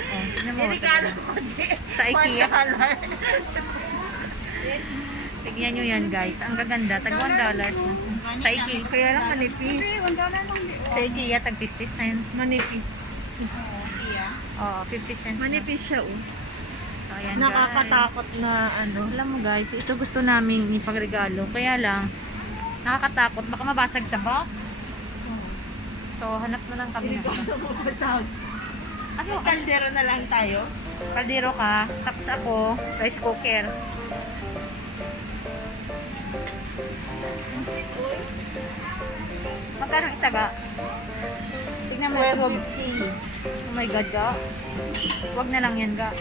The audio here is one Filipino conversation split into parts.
Oh, tignan mo. Regalo ko, Sa IKEA. $1. Tignan nyo yan guys. Ang gaganda. Tag $1 na. Sa IKEA. Kaya lang manipis. Sa IKEA tag 50 cents. Manipis. Oo, 50 cents. Manipis siya, oh. So, ayan guys. Nakakatakot na ano. Alam mo guys, ito gusto namin ipagregalo. Kaya lang, nakakatakot. Baka mabasag sa box. So, hanap na lang kami. Ano? Kaldero na lang tayo. Kaldero ka. Tapos ako, rice cooker. Magkano isa ga? Tignan mo. 12.50. Oh my God, ga. Wag na lang yan, ga.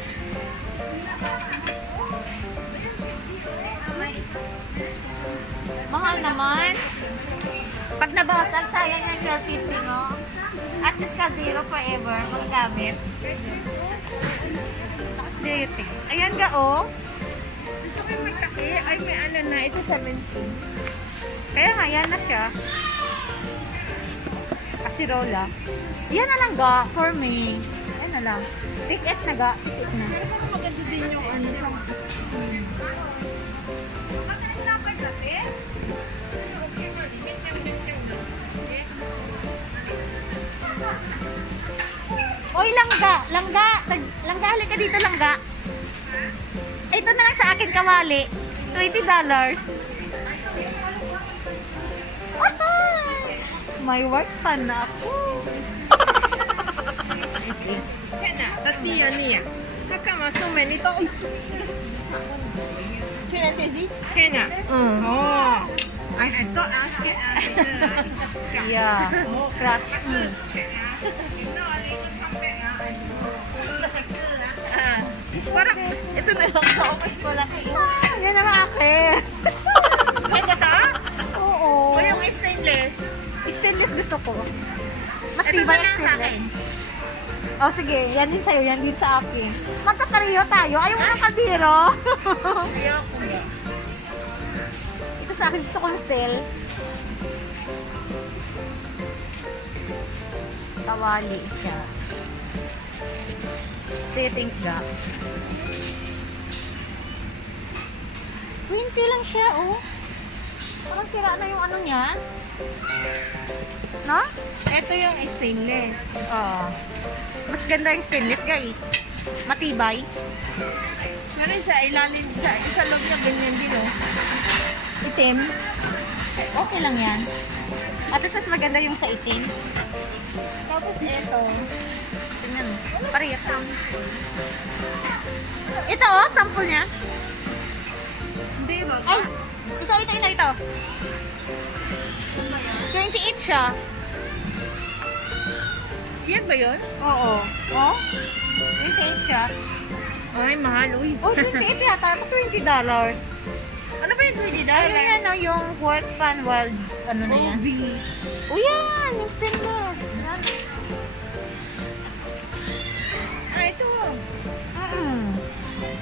Mahal naman. Pag nabasag, sayang yan 12.50, no? At least kaldero forever, magagamit. Dito. Ayan ga, oh. Gusto ko yung may taki. Ay, may ano na. Ito 17. Kaya nga, yan na siya. Kasirola. Yan na lang ga, for me. Yan na lang. Ticket na ga. Ticket na. Pero baka maganda din yung ano. Oy, langga. Langga. Langga, halika dito, langga. Ito na lang sa akin, kawali. $20. May work pa na ako. Kena, tati yan niya. Haka masumen ito. Kena, Tezi? Kena. Oh. Ay, ito. Yeah. Scratch me. Parang, ito na lang sa office ko lang. Yan ang akin. Ay, bata? Oo. O yung stainless? Stainless gusto ko. Mas Ito tibay na ang lang sa stainless. akin. Oh, sige. Yan din sa'yo. Yan din sa akin. Magkakariyo tayo. Ayaw mo ng kaldero. Ayoko nga. Ito sa akin. Gusto ko ng steel. Kawali siya. What do you think, ga? 20 lang siya, oh. Parang sira na yung ano niyan. No? Ito yung stainless. Oo. Mas ganda yung stainless, guys. Matibay. Pero sa ilalim, sa loob niya, ganyan din, oh. Itim. Okay lang yan. At least mas maganda yung sa itim. Tapos ito. Tingnan mo. Parehas. Ito, oh. Sample niya. Hindi ba? Ay! Ito. 28 siya. Yan ba yun? Oo. Oh? 28 siya. Ay, mahal, uy. Oh, 28 yata. Ito $20. Ano ba yung $20? Ayun yan, no, yung work pan wild, ano na yan. OB. Oh, yan, yung stainless. Yan. Ah, ito.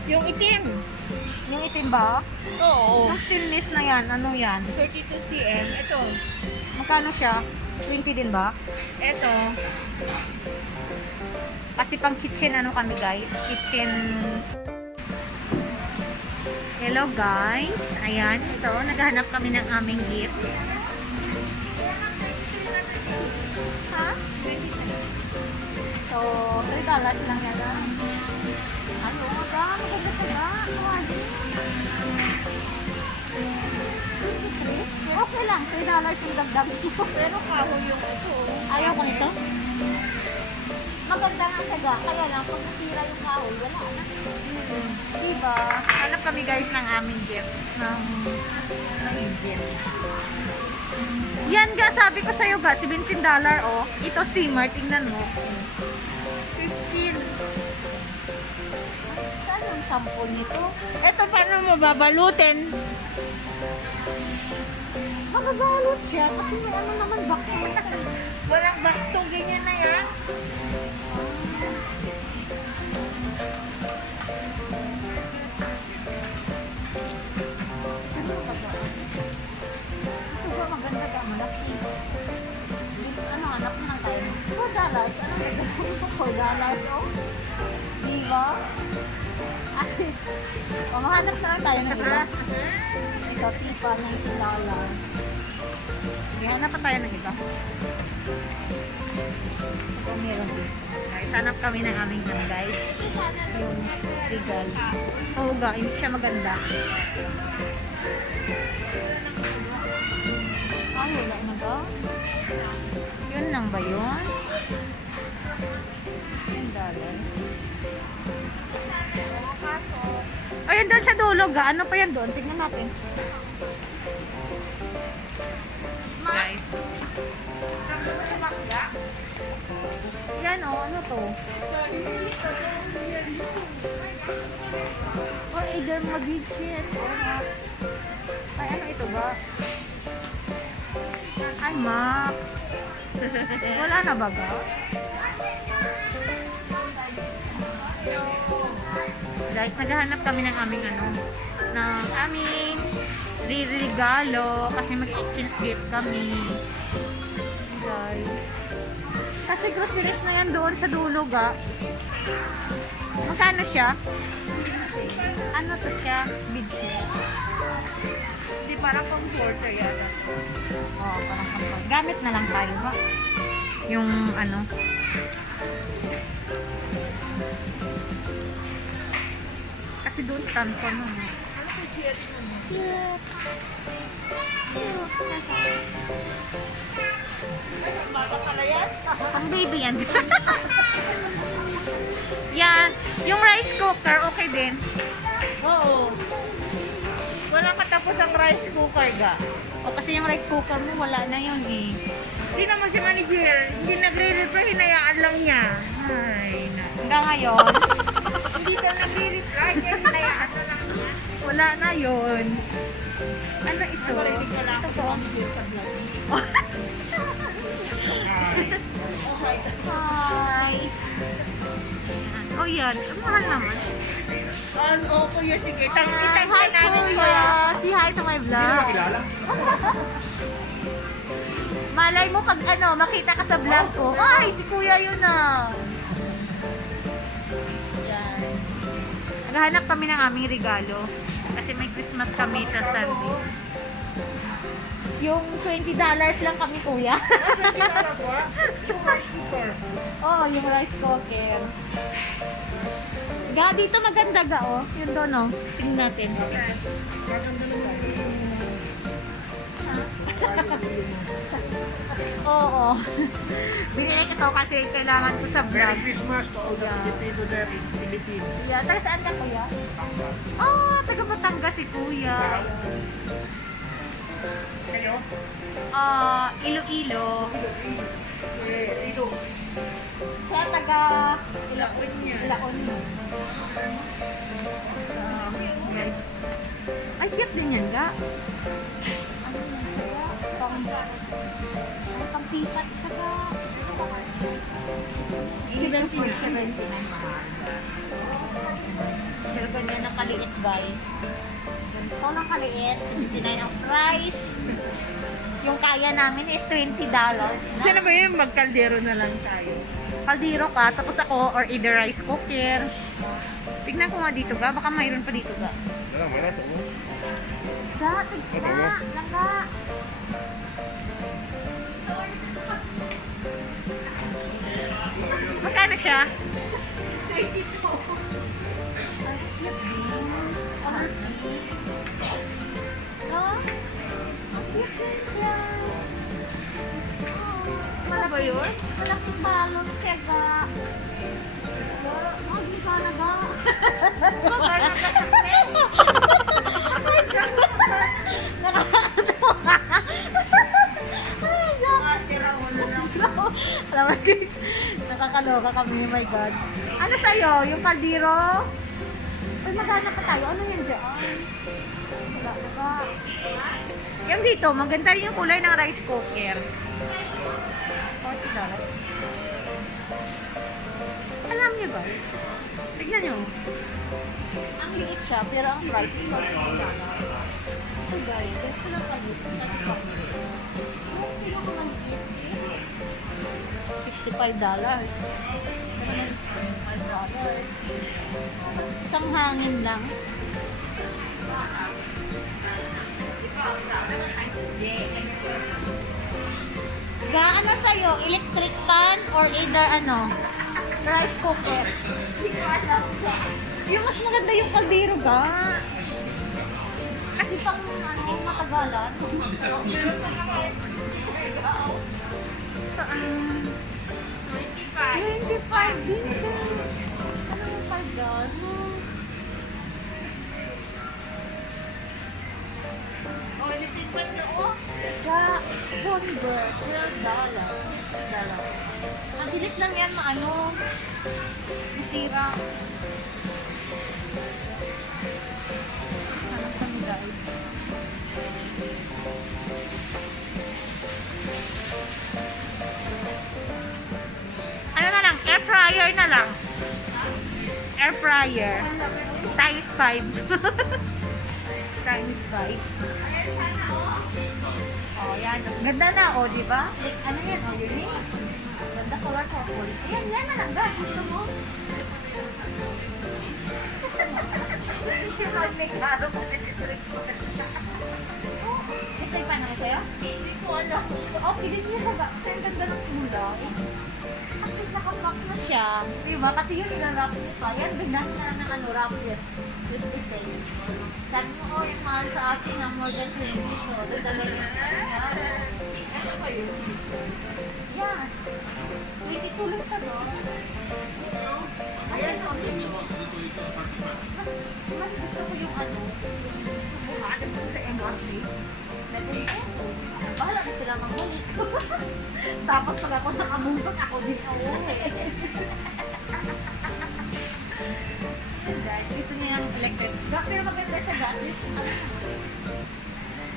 Yung itim. Yung itim ba? Oo. Yung stainless na yan, ano yan? 32 cm. Ito. Magkano siya? 20 din ba? Ito. Kasi pang kitchen ano kami guys, kitchen. Hello guys, ayan, ito, naghahanap kami ng aming gift. Ha? So, $3 lang yan. Ano, maganda pa ba? Okay lang, $3 yung dagdag. Pero kahoy yung ito. Ayaw ko nito. Maganda nga saga, kaya lang pag nasira yung kahoy, wala na. Diba? Hanap kami guys ng aming gift. Ng gift. Yan ga, sabi ko sa'yo ga, $17 oh. Ito steamer, tingnan mo. 15. Saan yung sample nito? Ito, paano mababalutin? Magagalot siya kasi may ano naman box. Walang box tong ganyan na yan. Ito ba maganda ka, malaki. Ano, hanap na tayo. $4. Ano, $4. Oh. Di ba? O, mahanap na lang tayo ng iba. Ito, tipa, $19. Sige, hanap pa tayo ng iba. Ito, meron dito. Guys, hanap kami ng aming ano, guys. Yung regal. Oo ga, hindi siya maganda. Ay, wala na ba? Yun lang ba yun? $10. Ayun doon sa dulo ga. Ano pa yan doon? Tingnan natin. Guys. Yan o, ano to? Or either mag-shit. Ay, ano ito ba? Ay, Mac. Wala na ba ga? Guys, naghahanap kami ng aming ano, ng aming regalo kasi mag-exchange gift kami. Guys. Kasi groceries na yan doon sa dulo ga. Magkano siya? Ano to siya? Bid siya. Hindi parang comforter yan. Oo, parang kapag. Gamit na lang tayo ba? Yung ano. Kasi doon stand ko nun. Ano sa cheers mo? Bata pala yan? Ang baby yan. Yan. Yung rice cooker, okay din. Oo. Walang katapos ang rice cooker ga. O kasi yung rice cooker mo, wala na yun eh. Hindi naman si manager, hindi nagre-reply, hinayaan lang niya. Ay, na. Hanggang ngayon, Hindi daw nagre-reply, kaya hinayaan na lang niya. wala na yun. Ano ito? Narinig ka lang Ito ako po. manager sa vlog. Hi. Oh yan, ang mahal naman. Oo, kuya, sige. Itag Hi, na namin kuya. kuya. Say hi to my vlog. Malay mo pag ano, makita ka sa vlog ko. Ay, si kuya yun ah. Yan. Naghahanap kami ng aming regalo. Kasi may Christmas kami sa Sunday. Yung $20 lang kami, kuya. Yung rice cooker. Oo, yung rice cooker. Ga, dito maganda ga, oh. Yun doon, oh. Tingnan natin. Oo. Binili ko to kasi kailangan ko sa vlog. Christmas to all the Filipino there in Philippines. Kuya, taga saan ka, kuya? Oh, taga Batangas si kuya. Kayo? Iloilo. Ilo. Siya taga Ilapin niya. Ilaon mo. Guys. Ay, cute din yan, ga. Ano yan, ga? Pang pipat siya, ga. Pero ganyan ang kaliit, guys. Ganito lang kaliit. 59 ang price. Yung kaya namin is $20. Sana ba yun? Magkaldero na lang tayo. Kaldero ka, tapos ako, or either rice cooker. Tignan ko nga dito, ga. Baka mayroon pa dito, ga. Wala to. Ga, tignan. Langga. Magkano siya? 22. Ano ba yun? Malaking balon siya, ga. Oh, hindi ka na, ga. Nakakatawa. Ay, ga. Alam mo guys, nakakaloka kami, oh my God. Ano sa'yo? Yung kaldero? Ay, maghanap pa tayo. Ano yan dyan? Wala na ba? Yung dito, maganda rin yung kulay ng rice cooker. $40. Alam niyo ba? Tignan niyo. Ang liit siya, pero ang price is $40. Ito guys, ganito lang kalit. Sino ko maliit? $65. Isang hangin lang. Gaano sa'yo? Electric pan or either ano? Rice cooker? Hindi ko alam. Yung mas maganda yung kaldero ga. Kasi pang ano, matagalan. Saan? 25 din. Ano yung $5? Oh, ilipin pa niyo, oh. Sa Honberg, $12. Ang bilis lang yan maano. Masira. Hanap kami guys. Ano na lang? Air fryer na lang. Air fryer. Times 5. Times 5. Oh, yan. Ganda na, oh, di ba? Like, ano yan, oh, unique. Ganda color purple. Ayan, yan na lang, guys. Gusto mo? Yung magligado ko sa electric fan. Ito yung panang sa'yo? Hindi ko alam. Okay, din siya ba? Kasi ang ganda ng kulay. At least nakapack na siya. Diba? Kasi yun, ilang-wrap niya pa. Yan, bigyan na ng ano, wrap yun. With the same. Sabi mo, oh, yung mahal sa akin na more than 20. So, dadalhin niya sa kanya. Ano ba yun? Yan. 22 lang sa doon. Ayan, oh. Mas gusto ko yung ano, subukan ko sa MRC. Lagay ko. Bahala na sila mangulit. Tapos pag ako nakamuntot, ako din uuwi. Yun guys, gusto niya yung electric. Pero maganda siya guys.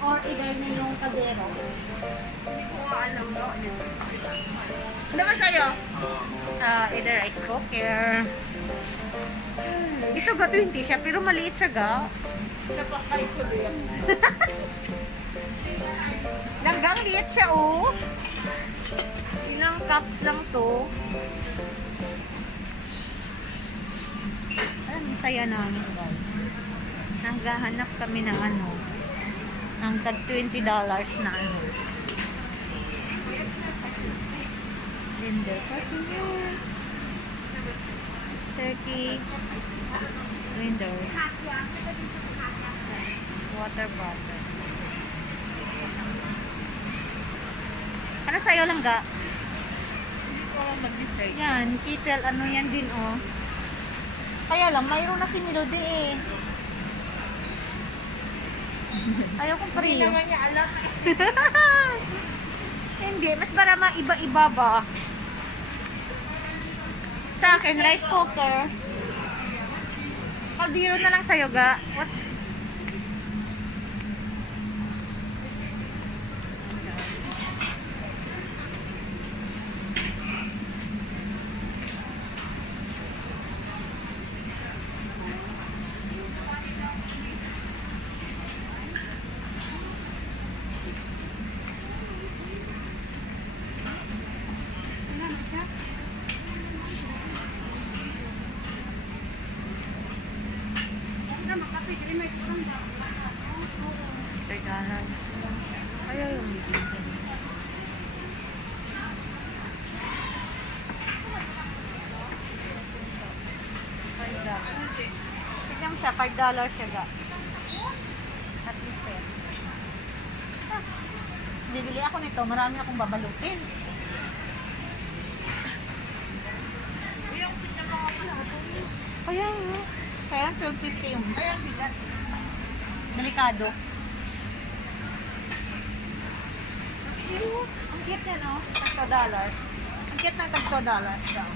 Or either na yung kaldero. Hindi ko alam, no? Ano ba sa'yo? Either rice cooker. Ito ga 20 siya, pero maliit siya ga. Napakay ko yan. Hanggang liit siya oh. Ilang cups lang to. Alam, saya namin guys. Naghahanap kami ng ano, ng tag $20 na ano. Blender. Kasi yun. Turkey. Blender. Water bottle. Ano sa'yo lang ga? Hindi ko alam mag-decide. Yan, kettle, ano yan din oh. Kaya lang, mayroon na sinilode eh. Ayaw kong Hindi pariyo. naman niya alam. Hindi, mas para maiba-iba ba? Sa akin, rice cooker. Kaldero na lang sa'yo ga. What? Tagalan. Ayaw yung bibigyan. Tignan mo siya, $5 siya ga. At least eh. Bibili ako nito, marami akong babalutin. Kaya nga. Kaya 12.50 yung Ay, ang bigat. delikado. Ang cute yan, no? $10. Ang cute ng $10 daw.